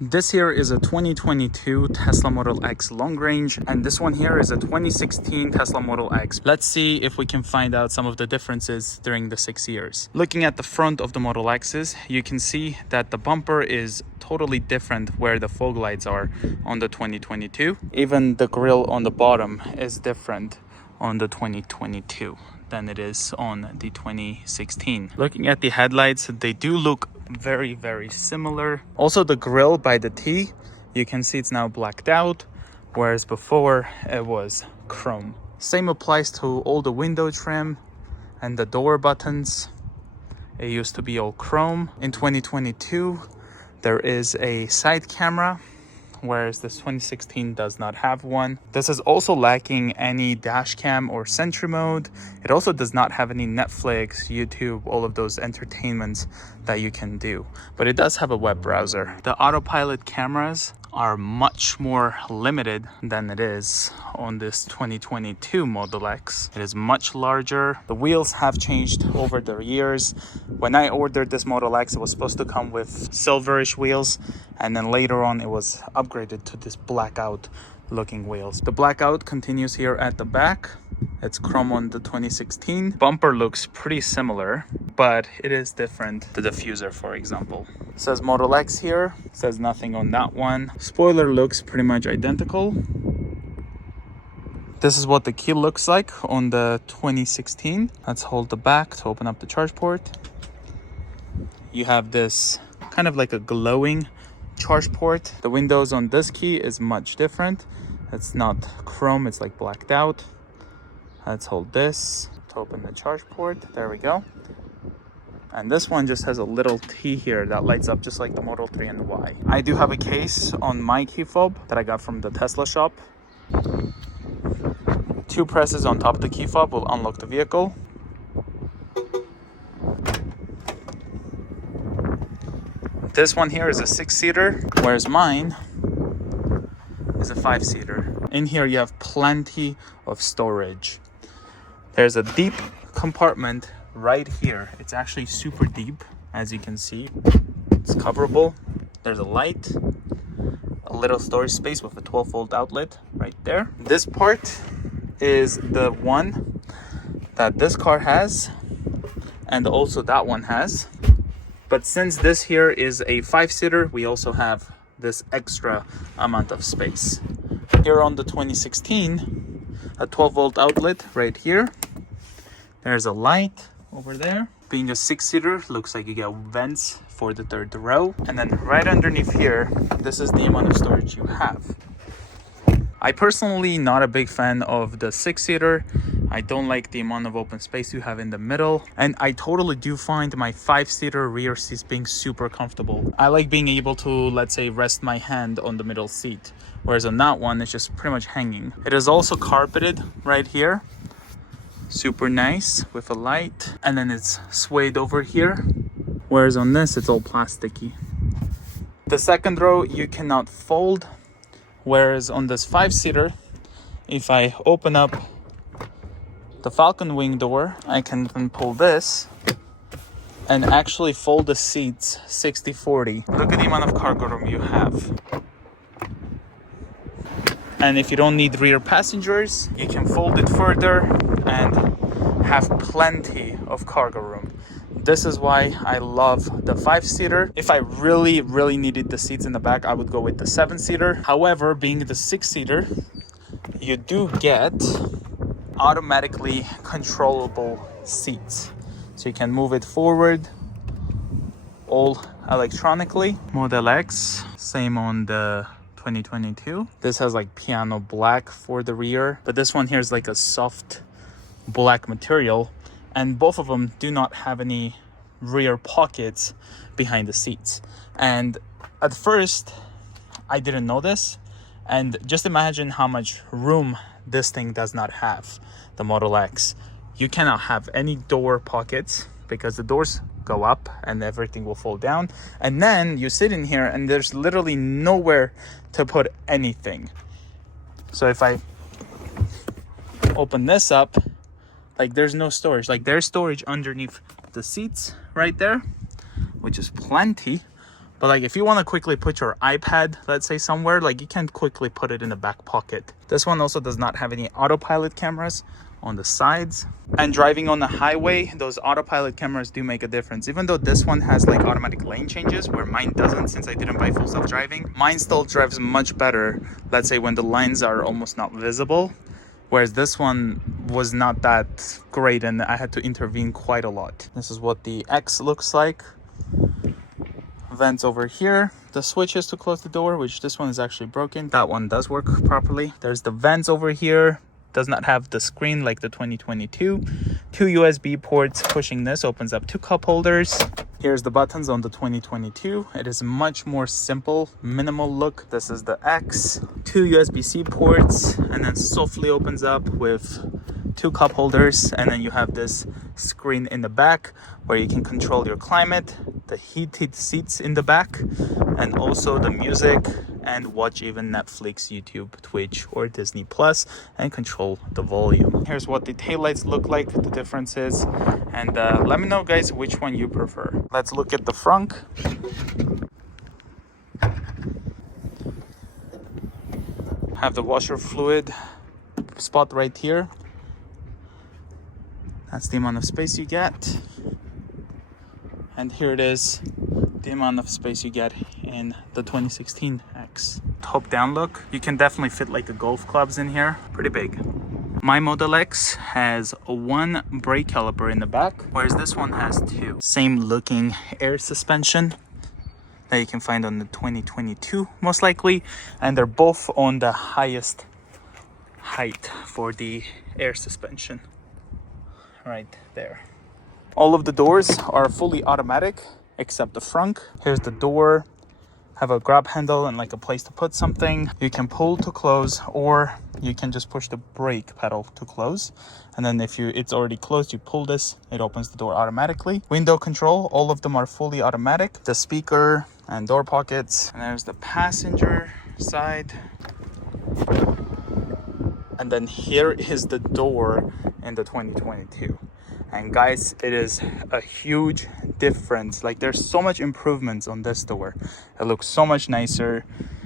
This here is a 2022 Tesla Model X long range, and this one here is a 2016 Tesla Model X. Let's see if we can find out some of the differences during the 6 years. Looking at the front of the Model X's, you can see that the bumper is totally different where the fog lights are on the 2022. Even the grille on the bottom is different on the 2022 than it is on the 2016. Looking at the headlights, they do look very similar. Also, the grille by the T, you can see it's now blacked out, whereas before it was chrome. Same applies to all the window trim and the door buttons. It used to be all chrome. In 2022, there is a side camera, whereas this 2016 does not have one. This is also lacking any dash cam or Sentry mode. It also does not have any Netflix, YouTube, all of those entertainments that you can do, but it does have a web browser. The Autopilot cameras are much more limited than it is on this 2022 Model X. It is much larger. The wheels have changed over the years. When I ordered this Model X, it was supposed to come with silverish wheels, and then later on it was upgraded to this blackout looking wheels. The blackout continues here at the back. It's chrome on the 2016. Bumper looks pretty similar, but it is different. The diffuser, for example, it says Model X here, it says nothing on that one. Spoiler looks pretty much identical. This is what the key looks like on the 2016. Let's hold the back to open up the charge port. You have this kind of like a glowing charge port. The windows on this key is much different. It's not chrome, it's like blacked out. Let's hold this to open the charge port. There we go. And this one just has a little T here that lights up just like the Model 3 and the Y. I do have a case on my key fob that I got from the Tesla shop. 2 presses on top of the key fob will unlock the vehicle. This one here is a 6-seater, whereas mine is a 5-seater. In here you have plenty of storage. There's a deep compartment right here. It's actually super deep, as you can see. It's coverable. There's a light, a little storage space with a 12-volt outlet right there. This part is the one that this car has, and also that one has. But since this here is a 5-seater, we also have this extra amount of space. Here on the 2016, a 12-volt outlet right here. There's a light over there. Being a 6-seater, looks like you get vents for the 3rd row. And then right underneath here, this is the amount of storage you have. I personally not a big fan of the 6-seater. I don't like the amount of open space you have in the middle. And I totally do find my 5-seater rear seats being super comfortable. I like being able to, let's say, rest my hand on the middle seat. Whereas on that one, it's just pretty much hanging. It is also carpeted right here. Super nice with a light. And then it's suede over here. Whereas on this, it's all plasticky. The 2nd row, you cannot fold. Whereas on this 5-seater, if I open up the Falcon wing door, I can then pull this and actually fold the seats 60-40. Look at the amount of cargo room you have. And if you don't need rear passengers, you can fold it further and have plenty of cargo room. This is why I love the 5-seater. If I really needed the seats in the back, I would go with the 7-seater. However, being the 6-seater, you do get automatically controllable seats. So you can move it forward all electronically. Model X, same on the 2022. This has like piano black for the rear, but this one here is like a soft black material, and both of them do not have any rear pockets behind the seats. And at first I didn't know this, and just imagine how much room this thing does not have. The Model X, you cannot have any door pockets because the doors go up and everything will fall down, and then you sit in here and there's literally nowhere to put anything. So if I open this up, like there's no storage. Like there's storage underneath the seats right there, which is plenty, But like if you want to quickly put your iPad, let's say somewhere, like you can quickly put it in the back pocket. This one also does not have any autopilot cameras on the sides. And driving on the highway, those autopilot cameras do make a difference. Even though this one has like automatic lane changes, where mine doesn't, since I didn't buy full self-driving, mine still drives much better, let's say when the lines are almost not visible. Whereas this one was not that great and I had to intervene quite a lot. This is what the X looks like. Vents over here. The switches to close the door, which this one is actually broken. That one does work properly. There's the vents over here. Does not have the screen like the 2022. 2 USB ports. Pushing this opens up 2 cup holders. Here's the buttons on the 2022. It is much more simple, minimal look. This is the X. 2 USB-C ports, and then softly opens up with 2 cup holders, and then you have this screen in the back where you can control your climate, the heated seats in the back, and also the music, and watch even Netflix, YouTube, Twitch, or Disney Plus, and control the volume. Here's what the taillights look like, the differences, and let me know guys which one you prefer. Let's look at the front. Have the washer fluid spot right here. That's the amount of space you get. And here it is, the amount of space you get in the 2016 X. Top down look, you can definitely fit like a golf clubs in here, pretty big. My Model X has 1 brake caliper in the back, whereas this one has 2. Same looking air suspension that you can find on the 2022 most likely, and they're both on the highest height for the air suspension. Right there. All of the doors are fully automatic except the front. Here's the door, have a grab handle and like a place to put something. You can pull to close, or you can just push the brake pedal to close, and then if it's already closed, you pull this, it opens the door automatically. Window control, all of them are fully automatic. The speaker and door pockets, and there's the passenger side. And then here is the door in the 2022. And guys, it is a huge difference. Like there's so much improvements on this door. It looks so much nicer.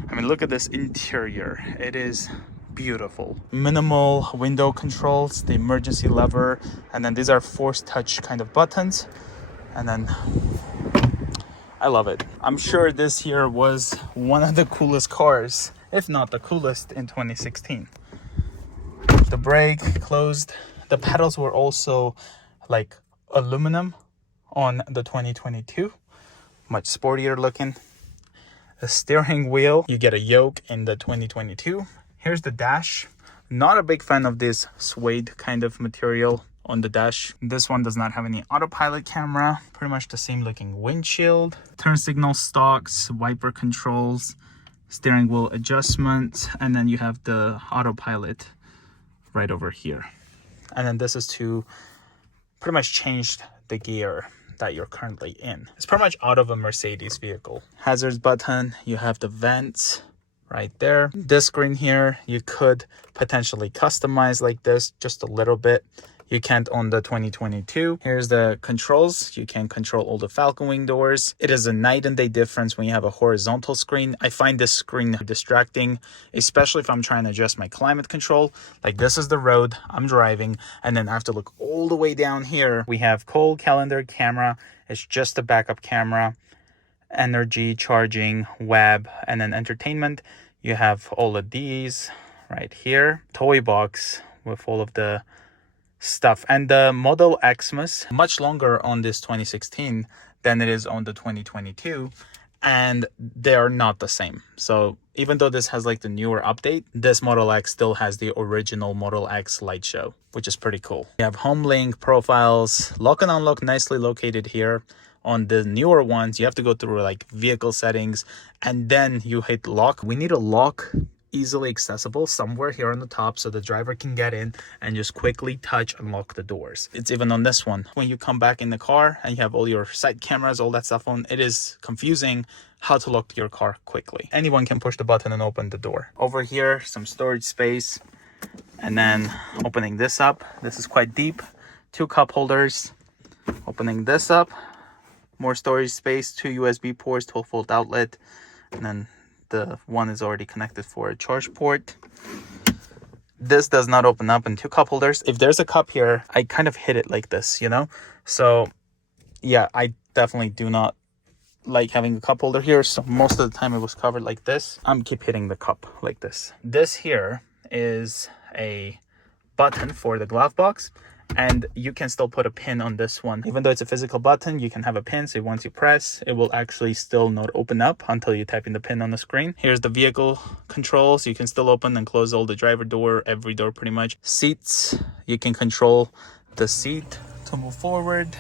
I mean, look at this interior. It is beautiful. Minimal window controls, the emergency lever, and then these are force touch kind of buttons. And then I love it. I'm sure this here was one of the coolest cars, if not the coolest, in 2016. The brake closed. The pedals were also like aluminum on the 2022, much sportier looking. The steering wheel, you get a yoke in the 2022. Here's the dash. Not a big fan of this suede kind of material on the dash. This one does not have any autopilot camera. Pretty much the same looking windshield. Turn signal stalks, wiper controls, steering wheel adjustment, and then you have the autopilot right over here. And then this is to pretty much change the gear that you're currently in. It's pretty much out of a Mercedes vehicle. Hazards button, you have the vents right there. This screen here, you could potentially customize like this just a little bit. You can't on the 2022. Here's the controls. You can control all the Falcon wing doors. It is a night and day difference when you have a horizontal screen. I find this screen distracting, especially if I'm trying to adjust my climate control. Like this is the road I'm driving, and then I have to look all the way down here. We have call, calendar, camera. It's just a backup camera, energy, charging, web, and then entertainment. You have all of these right here. Toy box with all of the stuff, and the Model Xmas much longer on this 2016 than it is on the 2022, and they are not the same. So even though this has like the newer update, this Model X still has the original Model X light show, which is pretty cool. You have home link, profiles, lock and unlock nicely located here. On the newer ones, you have to go through like vehicle settings, and then you hit lock. We need a lock easily accessible somewhere here on the top so the driver can get in and just quickly touch and lock the doors. It's even on this one. When you come back in the car and you have all your side cameras, all that stuff on, it is confusing how to lock your car quickly. Anyone can push the button and open the door. Over here, some storage space, and then opening this up. This is quite deep. 2 cup holders. Opening this up, more storage space, 2 USB ports, 12-volt outlet, and then the one is already connected for a charge port. This does not open up in 2 cup holders. If there's a cup here, I kind of hit it like this, you know? So yeah, I definitely do not like having a cup holder here. So most of the time it was covered like this. I'm keep hitting the cup like this. This here is a button for the glove box, and you can still put a pin on this one. Even though it's a physical button, you can have a pin, so once you press, it will actually still not open up until you type in the pin on the screen. Here's the vehicle controls. You can still open and close all the driver door, every door pretty much. Seats, you can control the seat to move forward,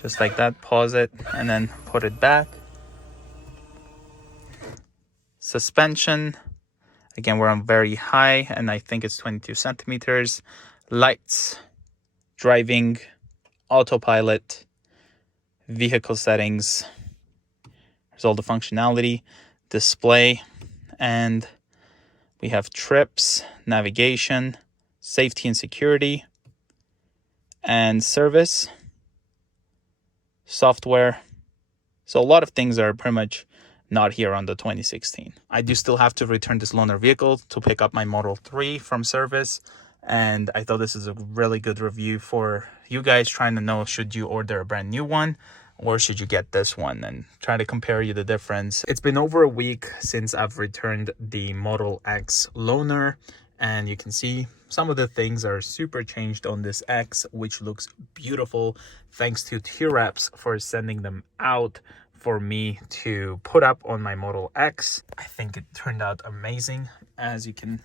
just like that. Pause it and then put it back. Suspension, again, we're on very high, and I think it's 22 centimeters. Lights, driving, autopilot, vehicle settings. There's all the functionality, display, and we have trips, navigation, safety and security, and service, software. So a lot of things are pretty much not here on the 2016. I do still have to return this loaner vehicle to pick up my Model 3 from service. And I thought this is a really good review for you guys trying to know, should you order a brand new one or should you get this one, and try to compare you the difference. It's been over a week since I've returned the Model X loaner, and you can see some of the things are super changed on this X, which looks beautiful. Thanks to T-Reps for sending them out for me to put up on my Model X. I think it turned out amazing, as you can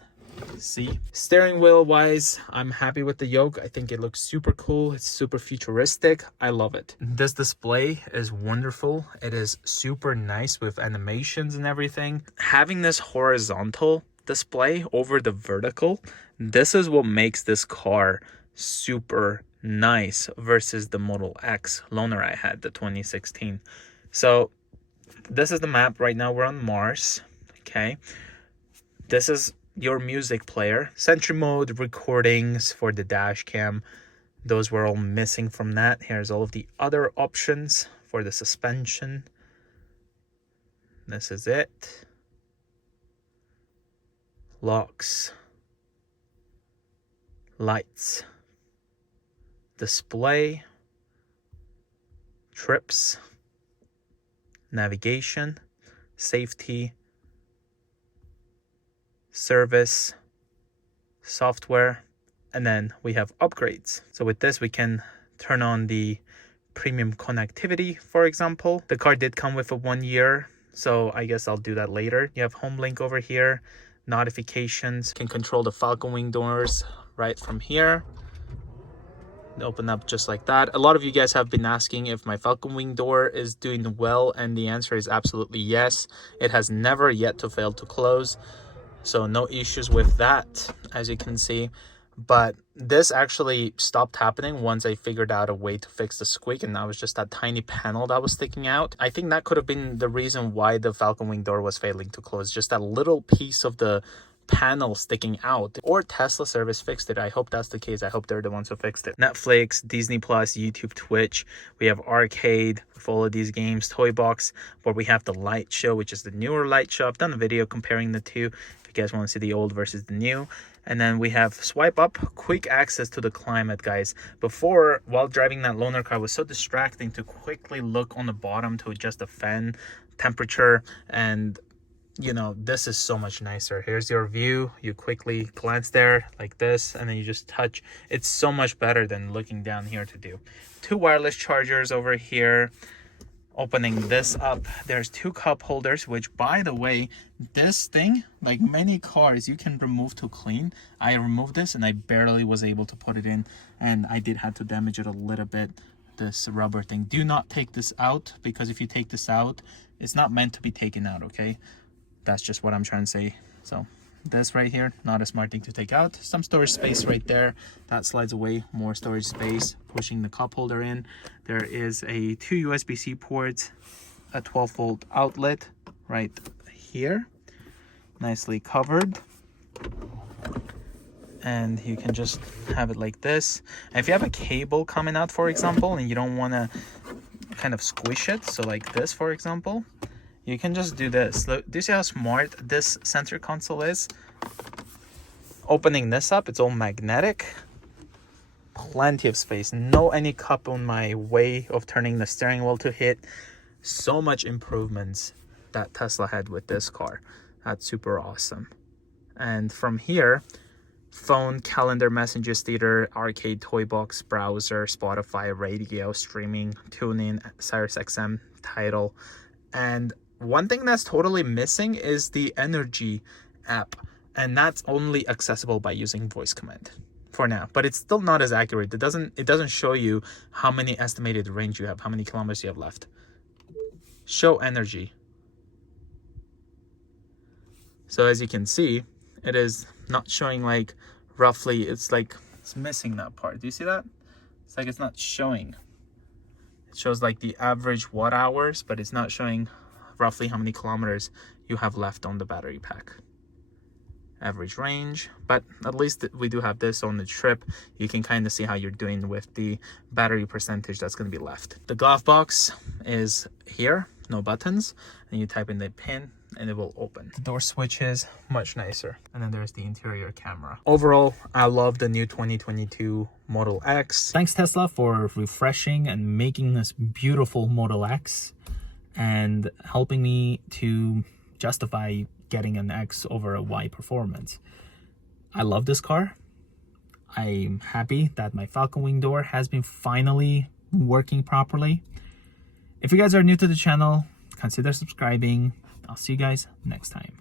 see. Steering wheel wise, I'm happy with the yoke. I think it looks super cool. It's super futuristic. I love it. This display is wonderful. It is super nice with animations and everything. Having this horizontal display over the vertical, this is what makes this car super nice versus the Model X loaner I had, the 2016. So this is the map. Right now we're on Mars. Okay, this is your music player. Sentry mode, recordings for the dash cam, those were all missing from that. Here's all of the other options for the suspension. This is it. Locks, lights, display, trips, navigation, safety, service, software, and then we have upgrades. So with this, we can turn on the premium connectivity, for example. The car did come with a 1 year, so I guess I'll do that later. You have home link over here, notifications, can control the Falcon wing doors right from here. They open up just like that. A lot of you guys have been asking if my Falcon wing door is doing well, and the answer is absolutely yes. It has never yet to fail to close. So no issues with that, as you can see. But this actually stopped happening once I figured out a way to fix the squeak, and that was just that tiny panel that was sticking out. I think that could have been the reason why the Falcon wing door was failing to close, just that little piece of the panel sticking out. Or Tesla service fixed it. I hope that's the case. I hope they're the ones who fixed it. Netflix, Disney Plus, YouTube, Twitch. We have arcade with all of these games. Toy Box, where we have the light show, which is the newer light show. I've done a video comparing the two if you guys want to see the old versus the new. And then we have swipe up, quick access to the climate, guys. Before, while driving that loaner car, it was so distracting to quickly look on the bottom to adjust the fan temperature, and you know, this is so much nicer. Here's your view. You quickly glance there like this, and then you just touch. It's so much better than looking down here to do. 2 wireless chargers over here. Opening this up, there's 2 cup holders, which, by the way, this thing, like many cars, you can remove to clean. I removed this and I barely was able to put it in, and I did have to damage it a little bit, this rubber thing. Do not take this out, because if you take this out, it's not meant to be taken out, okay? That's just what I'm trying to say. So this right here, not a smart thing to take out. Some storage space right there, that slides away, more storage space. Pushing the cup holder in, there is a 2 USB-C ports, a 12-volt outlet right here, nicely covered, and you can just have it like this. And if you have a cable coming out, for example, and you don't want to kind of squish it. So like this, for example, you can just do this. Look, do you see how smart this center console is? Opening this up, it's all magnetic. Plenty of space. No any cup on my way of turning the steering wheel to hit. So much improvements that Tesla had with this car. That's super awesome. And from here, phone, calendar, messages, theater, arcade, toy box, browser, Spotify, radio, streaming, tuning, Sirius XM, Tidal. And one thing that's totally missing is the Energy app, and that's only accessible by using voice command for now. But it's still not as accurate. It doesn't show you how many estimated range you have, how many kilometers you have left. Show Energy. So as you can see, it is not showing like roughly, it's like it's missing that part. Do you see that? It's like it's not showing. It shows like the average watt hours, but it's not showing roughly how many kilometers you have left on the battery pack. Average range, but at least we do have this on the trip. You can kind of see how you're doing with the battery percentage that's going to be left. The glove box is here, no buttons, and you type in the pin and it will open. The door switch is much nicer, and then there's the interior camera. Overall, I love the new 2022 Model X. Thanks Tesla for refreshing and making this beautiful Model X and helping me to justify getting an X over a Y performance. I love this car. I'm happy that my Falcon wing door has been finally working properly. If you guys are new to the channel, consider subscribing. I'll see you guys next time.